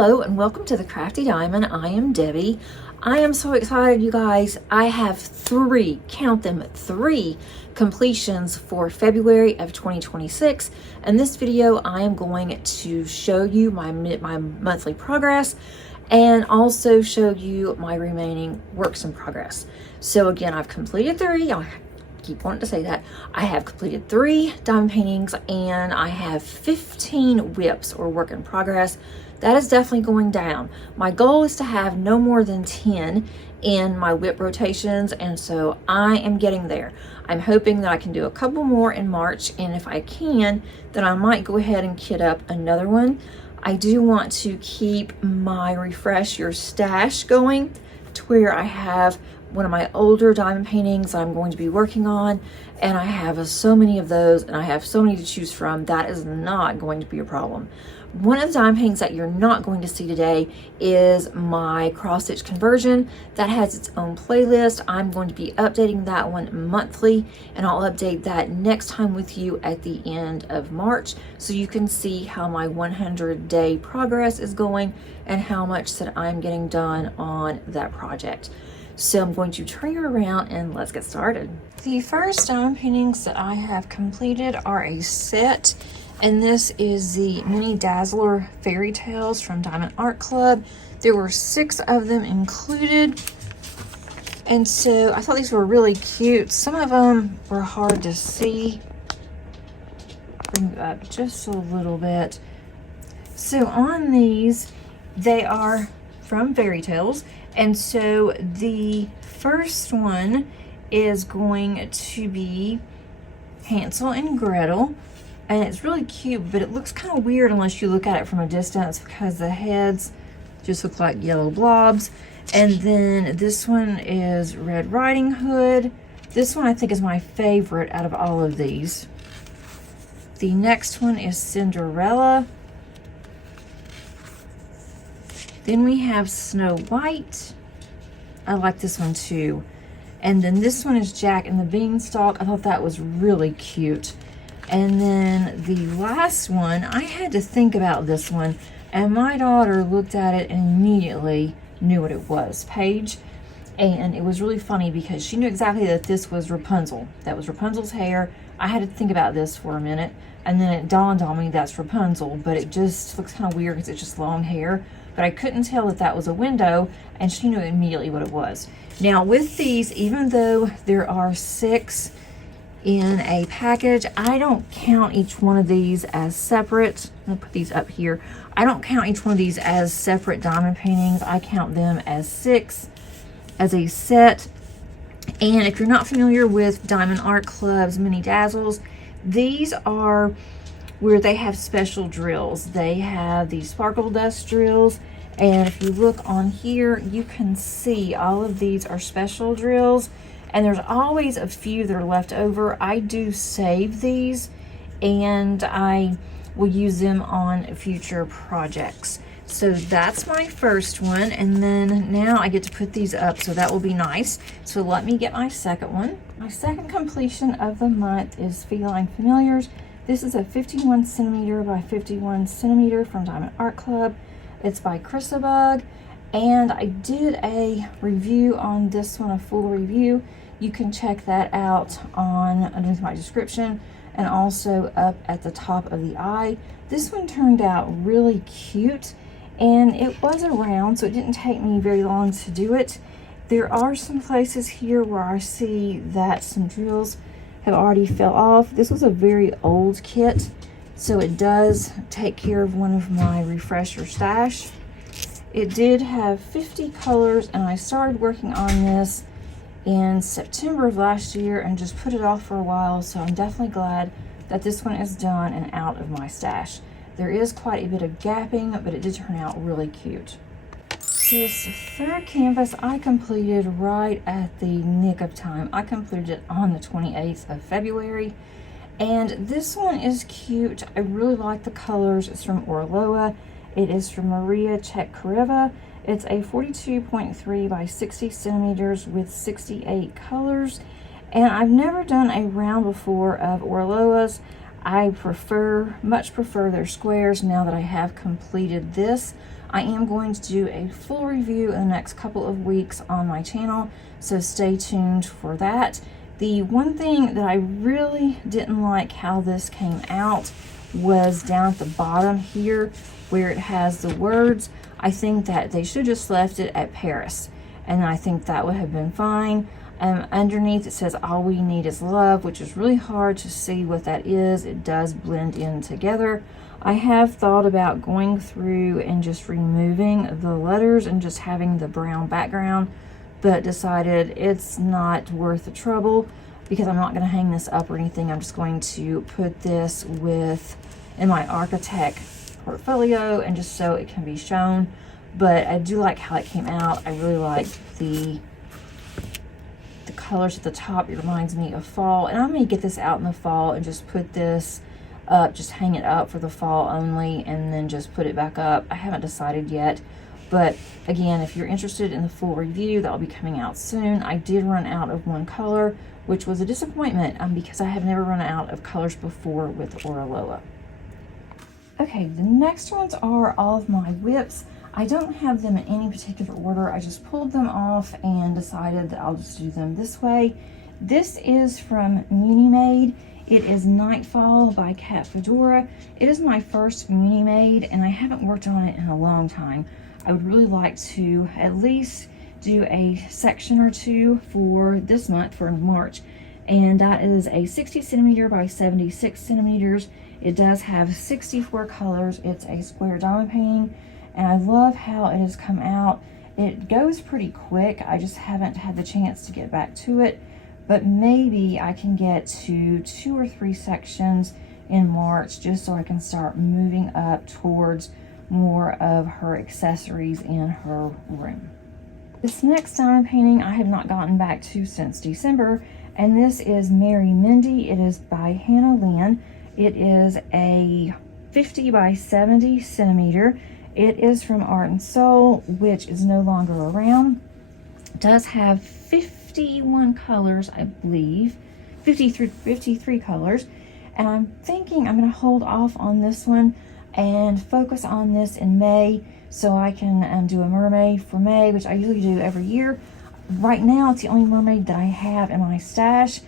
Hello and welcome to the Crafty Diamond. I am Debbie. I am so excited, you guys. I have three, count them, three completions for February of 2026. In this video, I am going to show you my monthly progress and also show you my remaining works in progress. So again, I've completed three. I keep wanting to say that. I have completed 3 diamond paintings and I have 15 WIPs or work in progress. That is definitely going down. My goal is to have no more than 10 in my WIP rotations, and so I am getting there. I'm hoping that I can do a couple more in March, and if I can, then I might go ahead and kit up another one. I do want to keep my Refresh Your Stash going to where I have one of my older diamond paintings I'm going to be working on, and I have so many of those and I have so many to choose from. That is not going to be a problem. One of the diamond paintings that you're not going to see today is my cross stitch conversion. That has its own playlist. I'm going to be updating that one monthly, and I'll update that next time with you at the end of March, so you can see how my 100-day progress is going and how much that I'm getting done on that project. So I'm going to turn you around and let's get started. The first diamond paintings that I have completed are a set, and this is the Mini Dazzler Fairy Tales from Diamond Art Club. There were 6 of them included, and so I thought these were really cute. Some of them were hard to see. Bring it up just a little bit. So on these, they are from Fairy Tales, and so the first one is going to be Hansel and Gretel. And it's really cute, but it looks kind of weird unless you look at it from a distance because the heads just look like yellow blobs. And then this one is Red Riding Hood. This one I think is my favorite out of all of these. The next one is Cinderella. Then we have Snow White. I like this one too. And then this one is Jack and the Beanstalk. I thought that was really cute. And then the last one, I had to think about this one, and my daughter looked at it and immediately knew what it was, Paige. And it was really funny because she knew exactly that this was Rapunzel. That was Rapunzel's hair. I had to think about this for a minute, and then it dawned on me that's Rapunzel, but it just looks kind of weird because it's just long hair. But I couldn't tell that that was a window, and she knew immediately what it was. Now with these, even though there are 6 in a package, I don't count each one of these as separate. I'm gonna put these up here. I don't count each one of these as separate diamond paintings. I count them as 6 as a set. And if you're not familiar with Diamond Art Club's Mini Dazzles, these are where they have special drills. They have these sparkle dust drills, and if you look on here, you can see all of these are special drills. And there's always a few that are left over. I do save these, and I will use them on future projects. So that's my first one, and then now I get to put these up, so that will be nice. So let me get my second one. My second completion of the month is Feline Familiars. This is a 51 centimeter by 51 centimeter from Diamond Art Club. It's by Chrisabug. And I did a review on this one, a full review. You can check that out underneath my description and also up at the top of the eye. This one turned out really cute, and it was around, so it didn't take me very long to do it. There are some places here where I see that some drills have already fell off. This was a very old kit, so it does take care of one of my Refresh Your Stash. It did have 50 colors, and I started working on this in September of last year and just put it off for a while, so I'm definitely glad that this one is done and out of my stash. There is quite a bit of gapping, but it did turn out really cute. This third canvas I completed right at the nick of time. I completed it on the 28th of February, and this one is cute. I really like the colors. It's from Orloa. It is from Maria Chekkareva. It's a 42.3 by 60 centimeters with 68 colors. And I've never done a round before of Orloas. I much prefer their squares now that I have completed this. I am going to do a full review in the next couple of weeks on my channel, so stay tuned for that. The one thing that I really didn't like how this came out was down at the bottom here where it has the words. I think that they should just left it at Paris, and I think that would have been fine. Underneath it says all we need is love, which is really hard to see what that is. It does blend in together. I have thought about going through and just removing the letters and just having the brown background, but decided it's not worth the trouble because I'm not going to hang this up or anything. I'm just going to put this in my architect portfolio and just so it can be shown. But I do like how it came out. I really like the colors at the top. It reminds me of fall, and I may get this out in the fall and just put this up, just hang it up for the fall only, and then just put it back up. I haven't decided yet, but again, if you're interested in the full review, that will be coming out soon. I did run out of one color, which was a disappointment because I have never run out of colors before with Oraloa. Okay, the next ones are all of my WIPs. I don't have them in any particular order. I just pulled them off and decided that I'll just do them this way. This is from Muni Made. It is Nightfall by Cat Fedora. It is my first Muni Made, and I haven't worked on it in a long time. I would really like to at least do a section or two for this month, for March, and that is a 60 centimeter by 76 centimeters. It does have 64 colors. It's a square diamond painting, and I love how it has come out. It goes pretty quick. I just haven't had the chance to get back to it, but maybe I can get to 2 or 3 sections in March just so I can start moving up towards more of her accessories in her room. This next diamond painting I have not gotten back to since December, and this is Mary Mindy. It is by Hannah Lynn. It is a 50 by 70 centimeter. It is from Art and Soul, which is no longer around. It does have 51 colors, I believe, 53 colors, and I'm thinking I'm going to hold off on this one and focus on this in May so I can do a mermaid for May, which I usually do every year. Right now, it's the only mermaid that I have in my stash.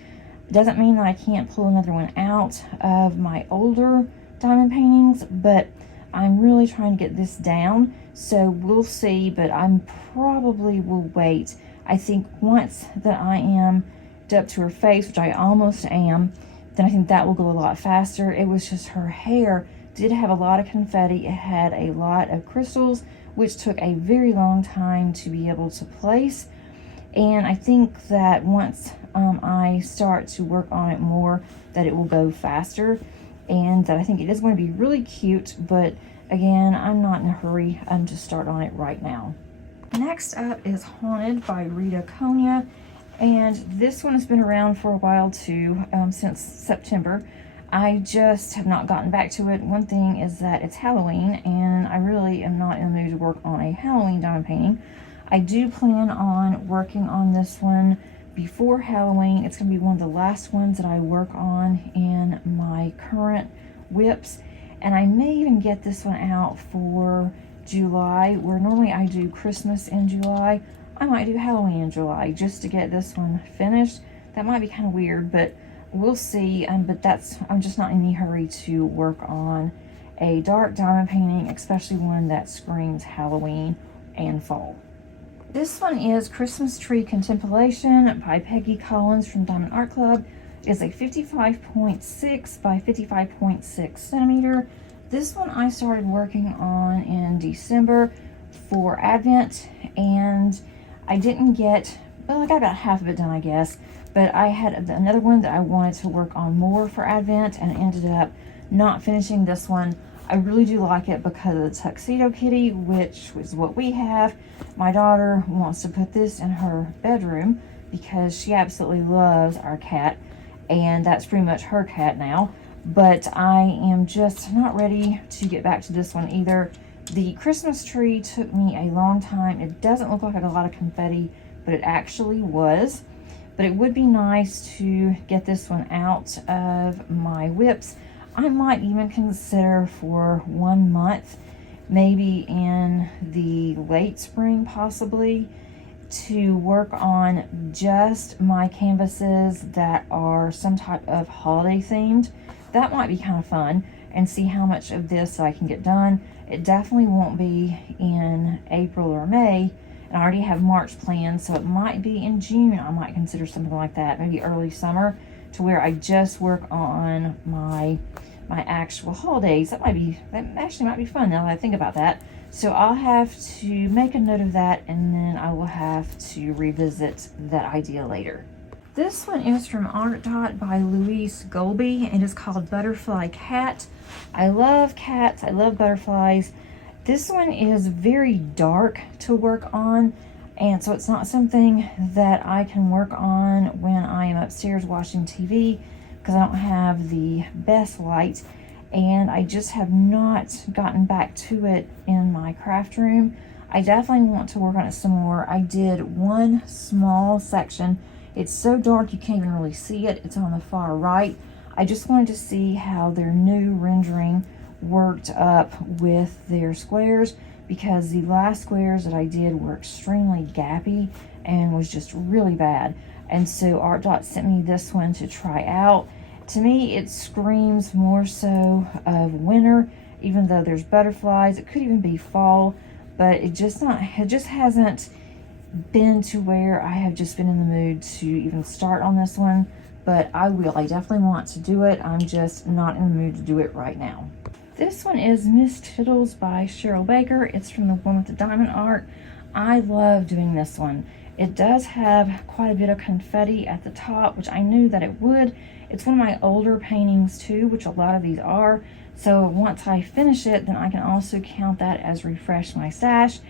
Doesn't mean that I can't pull another one out of my older diamond paintings, but I'm really trying to get this down, so we'll see, but I'm probably will wait. I think once that I am up to her face, which I almost am, then I think that will go a lot faster. It was just her hair did have a lot of confetti. It had a lot of crystals, which took a very long time to be able to place, and I think that once I start to work on it more, that it will go faster, and that I think it is going to be really cute, but again, I'm not in a hurry to start on it right now. Next up is Haunted by Rita Konya, and this one has been around for a while too, since September. I just have not gotten back to it. One thing is that it's Halloween, and I really am not in the mood to work on a Halloween diamond painting. I do plan on working on this one before Halloween. It's going to be one of the last ones that I work on in my current WIPs, and I may even get this one out for July, where normally I do Christmas in July. I might do Halloween in July just to get this one finished. That might be kind of weird, but we'll see. But I'm just not in any hurry to work on a dark diamond painting, especially one that screams Halloween and fall. This one is Christmas Tree Contemplation by Peggy Collins from Diamond Art Club. It's a 55.6 by 55.6 centimeter. This one I started working on in December for Advent, and I didn't get, well, I got about half of it done, I guess, but I had another one that I wanted to work on more for Advent, and ended up not finishing this one. I really do like it because of the Tuxedo Kitty, which is what we have. My daughter wants to put this in her bedroom because she absolutely loves our cat, and that's pretty much her cat now. But I am just not ready to get back to this one either. The Christmas tree took me a long time. It doesn't look like a lot of confetti, but it actually was. But it would be nice to get this one out of my WIPs. I might even consider for 1 month maybe in the late spring possibly, to work on just my canvases that are some type of holiday themed. That might be kind of fun, and see how much of this I can get done. It definitely won't be in April or May, and I already have March planned, so it might be in June. I might consider something like that, maybe early summer, to where I just work on my actual holidays. That actually might be fun now that I think about that. So I'll have to make a note of that, and then I will have to revisit that idea later. This one is from Art Dot by Louise Golby. It is called Butterfly Cat. I love cats. I love butterflies. This one is very dark to work on, and so it's not something that I can work on when I am upstairs watching TV, because I don't have the best light, and I just have not gotten back to it in my craft room. I definitely want to work on it some more. I did one small section. It's so dark you can't even really see it. It's on the far right. I just wanted to see how their new rendering worked up with their squares, because the last squares that I did were extremely gappy and was just really bad. And so Art Dot sent me this one to try out. To me, it screams more so of winter, even though there's butterflies. It could even be fall, but it just hasn't been to where I have just been in the mood to even start on this one. But I will. I definitely want to do it. I'm just not in the mood to do it right now. This one is Miss Tittles by Cheryl Baker. It's from the one with the diamond art. I love doing this one. It does have quite a bit of confetti at the top, which I knew that it would. It's one of my older paintings too, which a lot of these are. So once I finish it, then I can also count that as refresh my stash.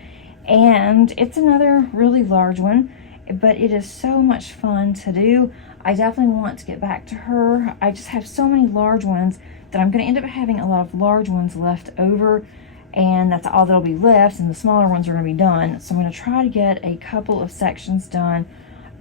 And it's another really large one, but it is so much fun to do. I definitely want to get back to her. I just have so many large ones that I'm going to end up having a lot of large ones left over, and that's all that'll be left, and the smaller ones are going to be done. So I'm going to try to get a couple of sections done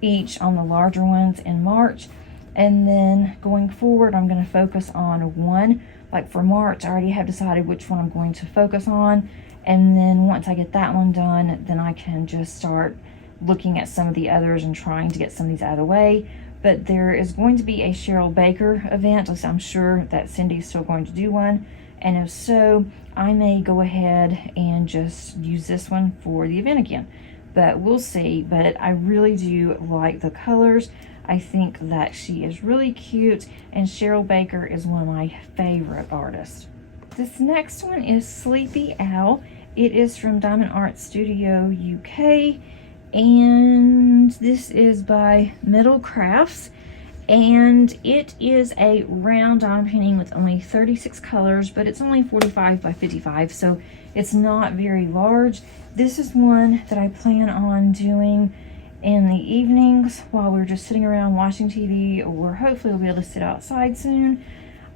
each on the larger ones in March, and then going forward I'm going to focus on one. Like for March, I already have decided which one I'm going to focus on, and then once I get that one done, then I can just start looking at some of the others and trying to get some of these out of the way. But there is going to be a Cheryl Baker event. At least I'm sure that Cindy's still going to do one, and if so, I may go ahead and just use this one for the event again, but we'll see. But I really do like the colors. I think that she is really cute, and Cheryl Baker is one of my favorite artists. This next one is Sleepy Owl. It is from Diamond Art Studio UK, and this is by Metal Crafts, and it is a round diamond painting with only 36 colors, but it's only 45 by 55, so it's not very large. This is one that I plan on doing in the evenings while we're just sitting around watching TV, or hopefully we'll be able to sit outside soon.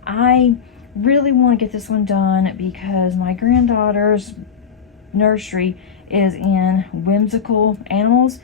I really want to get this one done because my granddaughter's nursery is in whimsical animals,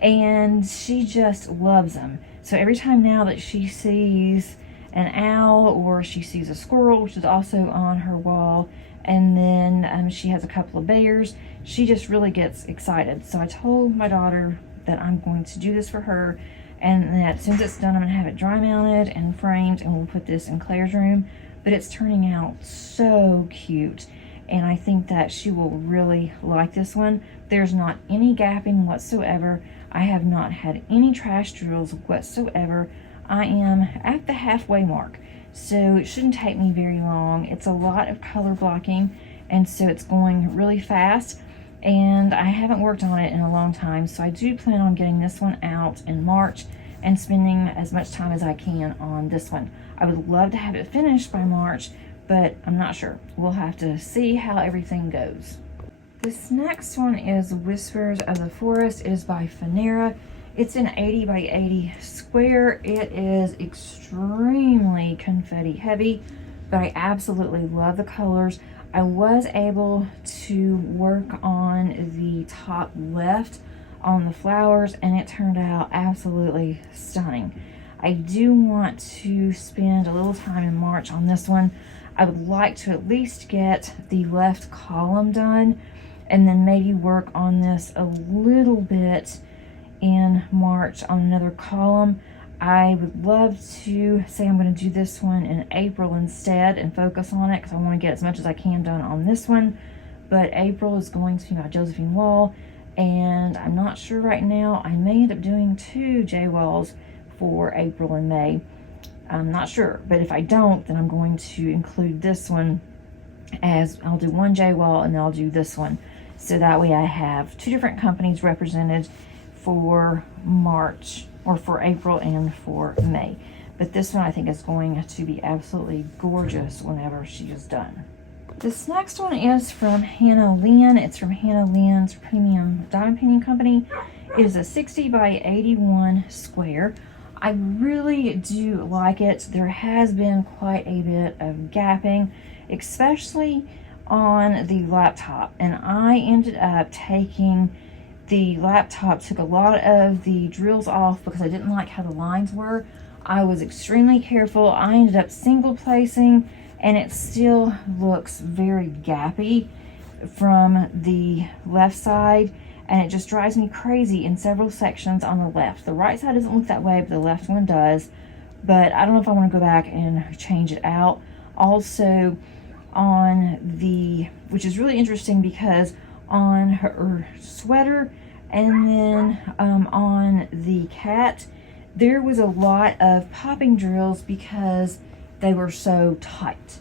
and she just loves them. So every time now that she sees an owl, or she sees a squirrel, which is also on her wall, and then she has a couple of bears, she just really gets excited. So I told my daughter that I'm going to do this for her, and that as soon as it's done, I'm going to have it dry mounted and framed, and we'll put this in Claire's room. But it's turning out so cute, and I think that she will really like this one. There's not any gapping whatsoever. I have not had any trash drills whatsoever. I am at the halfway mark, so it shouldn't take me very long. It's a lot of color blocking, and so it's going really fast, and I haven't worked on it in a long time, so I do plan on getting this one out in March and spending as much time as I can on this one. I would love to have it finished by March, but I'm not sure. We'll have to see how everything goes. This next one is Whispers of the Forest. It is by Fanera. It's an 80 by 80 square. It is extremely confetti heavy, but I absolutely love the colors. I was able to work on the top left on the flowers, and it turned out absolutely stunning. I do want to spend a little time in March on this one. I would like to at least get the left column done and then maybe work on this a little bit in March on another column. I would love to say I'm going to do this one in April instead and focus on it because I want to get as much as I can done on this one. But April is going to be by Josephine Wall, and I'm not sure right now. I may end up doing 2 J walls for April and May. I'm not sure, but if I don't, then I'm going to include this one as I'll do 1 J wall and then I'll do this one. So that way I have 2 different companies represented for March, or for April and for May. But this one I think is going to be absolutely gorgeous whenever she is done. This next one is from Hannah Lynn. It's from Hannah Lynn's Premium Diamond Painting Company. It is a 60 by 81 square. I really do like it. There has been quite a bit of gapping, especially on the laptop. And I ended up taking the laptop, took a lot of the drills off because I didn't like how the lines were. I was extremely careful. I ended up single placing, and it still looks very gappy from the left side, and it just drives me crazy in several sections on the left. The right side doesn't look that way, but the left one does. But I don't know if I want to go back and change it out. Also on the, which is really interesting because on her sweater and then on the cat, there was a lot of popping drills because they were so tight.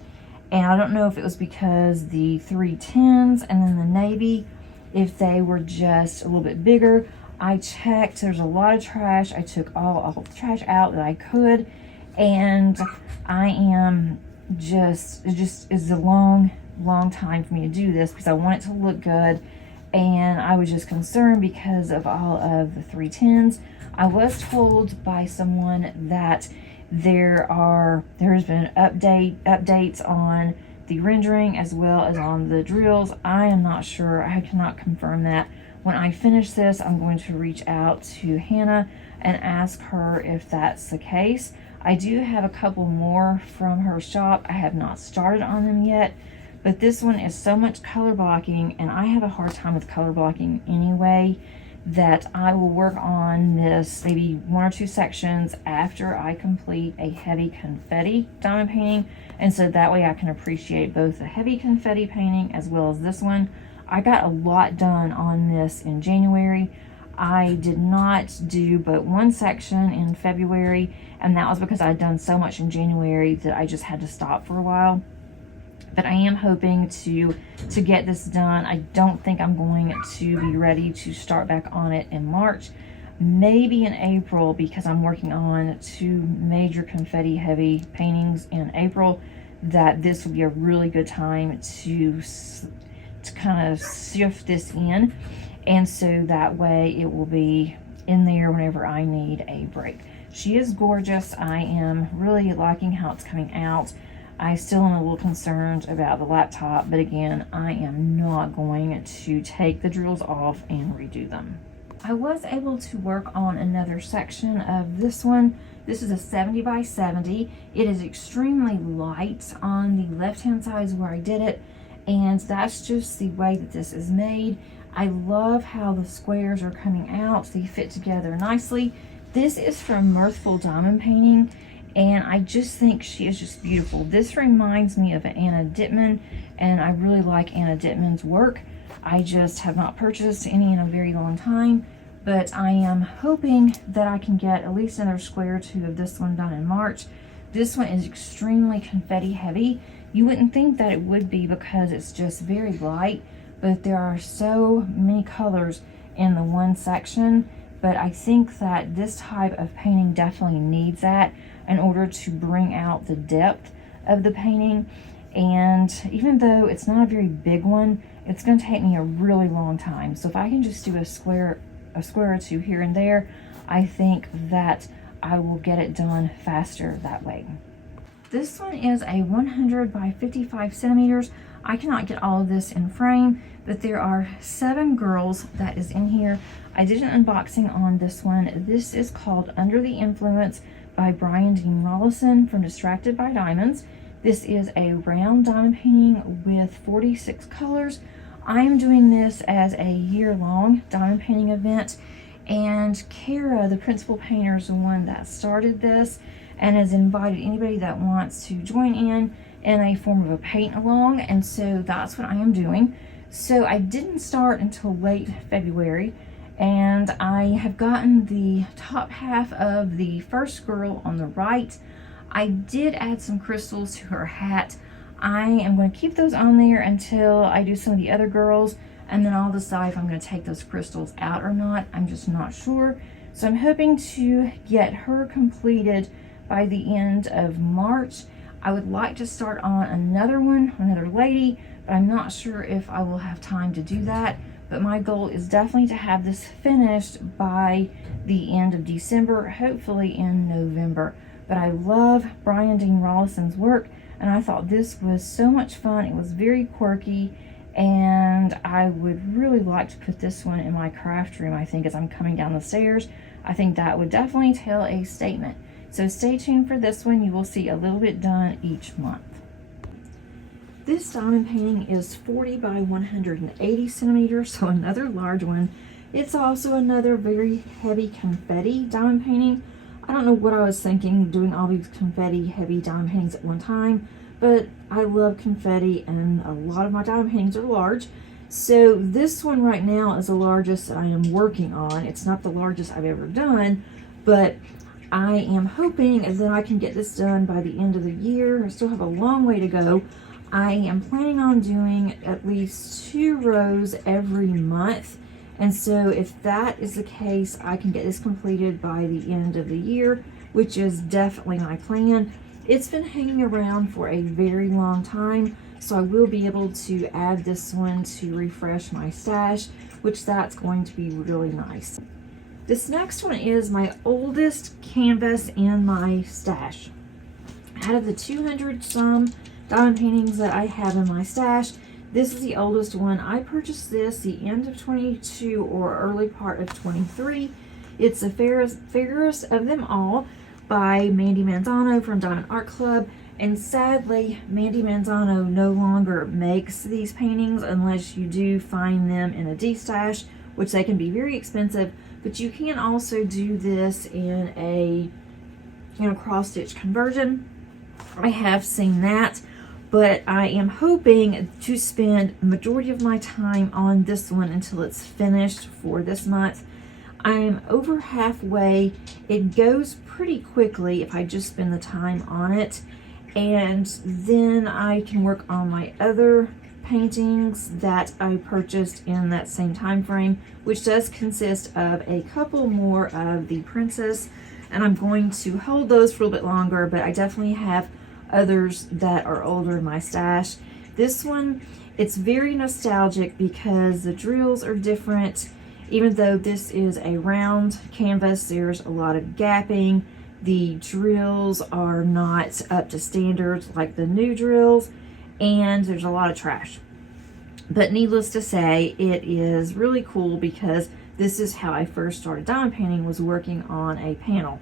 And I don't know if it was because the 310s and then the navy, if they were just a little bit bigger. I checked, there's a lot of trash. I took all the trash out that I could, and I am just, it just is a long time for me to do this because I want it to look good. And I was just concerned because of all of the 310s. I was told by someone that there's been updates on the rendering as well as on the drills. I am not sure. I cannot confirm that. When I finish this, I'm going to reach out to Hannah and ask her if that's the case. I do have a couple more from her shop. I have not started on them yet, but this one is so much color blocking, and I have a hard time with color blocking anyway, that I will work on this maybe 1 or 2 sections after I complete a heavy confetti diamond painting. And so that way I can appreciate both the heavy confetti painting as well as this one. I got a lot done on this in January. I did not do but 1 section in February, and that was because I'd done so much in January that I just had to stop for a while. But I am hoping to get this done. I don't think I'm going to be ready to start back on it in March. Maybe in April, because I'm working on 2 major confetti heavy paintings in April, that this would be a really good time to kind of shift this in. And so that way it will be in there whenever I need a break. She is gorgeous. I am really liking how it's coming out. I still am a little concerned about the laptop, but again, I am not going to take the drills off and redo them. I was able to work on another section of this one. This is a 70 by 70. It is extremely light on the left-hand side is where I did it, and that's just the way that this is made. I love how the squares are coming out. They fit together nicely. This is from Mirthful Diamond Painting, and I just think she is just beautiful. This reminds me of Anna Dittman, and I really like Anna Dittman's work. I just have not purchased any in a very long time, but I am hoping that I can get at least another square or 2 of this one done in March. This one is extremely confetti heavy. You wouldn't think that it would be because it's just very light, but there are so many colors in the one section. But I think that this type of painting definitely needs that in order to bring out the depth of the painting. And even though it's not a very big one, it's going to take me a really long time. So if I can just do a square or 2 here and there, I think that I will get it done faster that way. This one is a 100 by 55 centimeters. I cannot get all of this in frame, but there are 7 girls that is in here. I did an unboxing on this one. This is called Under the Influence by Brian Dean Rollison from Distracted by Diamonds. This is a round diamond painting with 46 colors. I am doing this as a year-long diamond painting event, and Kara, the principal painter, is the one that started this and has invited anybody that wants to join in a form of a paint along, and so that's what I am doing. So I didn't start until late February, and I have gotten the top half of the first girl on the right. I did add some crystals to her hat. I am going to keep those on there until I do some of the other girls, and then I'll decide if I'm going to take those crystals out or not. I'm just not sure. So I'm hoping to get her completed by the end of March. I would like to start on another one, another lady, but I'm not sure if I will have time to do that. But my goal is definitely to have this finished by the end of December, hopefully in November. But I love Brian Dean Rollison's work, and I thought this was so much fun. It was very quirky, and I would really like to put this one in my craft room, I think, as I'm coming down the stairs. I think that would definitely tell a statement. So stay tuned for this one. You will see a little bit done each month. This diamond painting is 40 by 180 centimeters, so another large one. It's also another very heavy confetti diamond painting. I don't know what I was thinking doing all these confetti heavy diamond paintings at one time, but I love confetti and a lot of my diamond paintings are large. So this one right now is the largest that I am working on. It's not the largest I've ever done, but I am hoping that I can get this done by the end of the year. I still have a long way to go. I am planning on doing at least 2 rows every month. And so if that is the case, I can get this completed by the end of the year, which is definitely my plan. It's been hanging around for a very long time, so I will be able to add this one to refresh my stash, which that's going to be really nice. This next one is my oldest canvas in my stash. Out of the 200 some diamond paintings that I have in my stash, this is the oldest one. I purchased this the end of 22 or early part of 23. It's the fairest of them all by Mandy Manzano from Diamond Art Club. And sadly, Mandy Manzano no longer makes these paintings unless you do find them in a D-stash, which they can be very expensive. But you can also do this in a cross-stitch conversion. I have seen that. But I am hoping to spend the majority of my time on this one until it's finished for this month. I'm over halfway. It goes pretty quickly if I just spend the time on it. And then I can work on my other paintings that I purchased in that same time frame, which does consist of a couple more of the Princess. And I'm going to hold those for a little bit longer, but I definitely have others that are older in my stash. This one, it's very nostalgic because the drills are different. Even though this is a round canvas, there's a lot of gapping. The drills are not up to standards like the new drills, and there's a lot of trash. But needless to say, it is really cool because this is how I first started diamond painting, was working on a panel.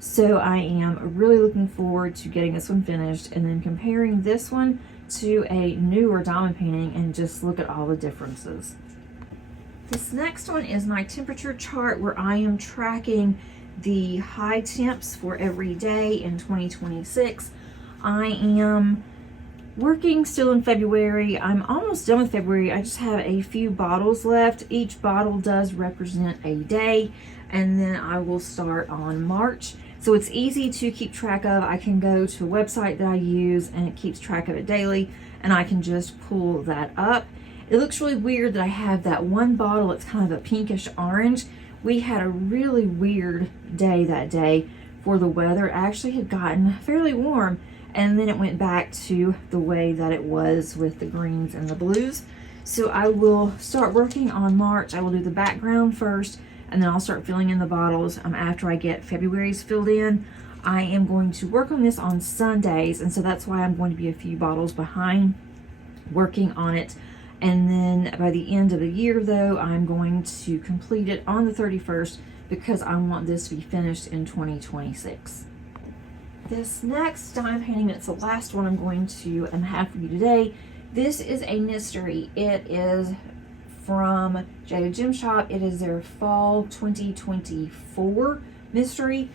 So I am really looking forward to getting this one finished and then comparing this one to a newer diamond painting and just look at all the differences. This next one is my temperature chart where I am tracking the high temps for every day in 2026. I am working still in February. I'm almost done with February. I just have a few bottles left. Each bottle does represent a day, and then I will start on March. So it's easy to keep track of. I can go to a website that I use and it keeps track of it daily, and I can just pull that up. It looks really weird that I have that one bottle. It's kind of a pinkish orange. We had a really weird day that day for the weather. It actually had gotten fairly warm, and then it went back to the way that it was with the greens and the blues. So I will start working on March. I will do the background first, and then I'll start filling in the bottles after I get February's filled in. I am going to work on this on Sundays, and so that's why I'm going to be a few bottles behind working on it. And then by the end of the year, though, I'm going to complete it on the 31st because I want this to be finished in 2026. This next diamond painting, it's the last one I'm going to have for you today. This is a mystery. It is from Jada Gem Shop. It is their fall 2024 mystery.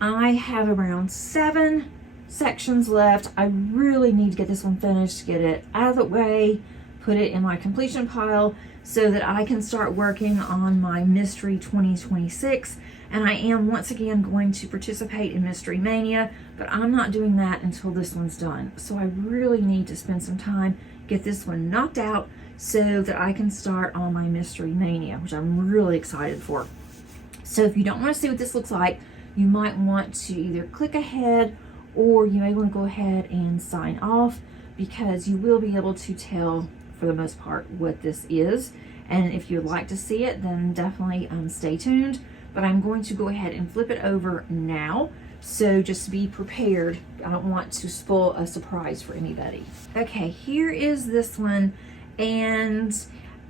I have around 7 sections left. I really need to get this one finished, get it out of the way, put it in my completion pile so that I can start working on my mystery 2026. And I am once again going to participate in Mystery Mania, but I'm not doing that until this one's done. So I really need to spend some time, get this one knocked out so that I can start on my Mystery Mania, which I'm really excited for. So if you don't want to see what this looks like, you might want to either click ahead or you may want to go ahead and sign off, because you will be able to tell for the most part what this is. And if you'd like to see it, then definitely stay tuned. But I'm going to go ahead and flip it over now, so just be prepared. I don't want to spoil a surprise for anybody. Okay, here is this one, and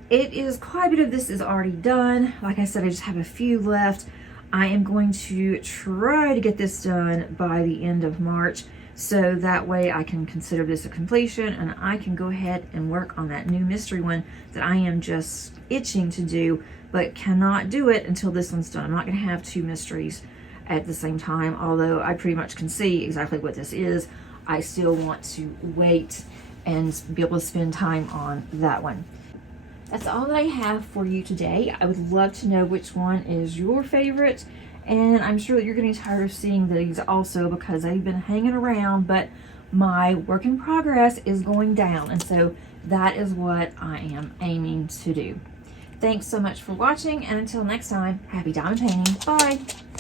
it is quite a bit of this is already done. Like I said, I just have a few left. I am going to try to get this done by the end of March, so that way I can consider this a completion and I can go ahead and work on that new mystery one that I am just itching to do, but cannot do it until this one's done. I'm not going to have 2 mysteries at the same time, although I pretty much can see exactly what this is. I still want to wait and be able to spend time on that one. That's all that I have for you today. I would love to know which one is your favorite, and I'm sure that you're getting tired of seeing these also, because they've been hanging around, but my work in progress is going down, and so that is what I am aiming to do. Thanks so much for watching, and until next time, happy diamond painting. Bye.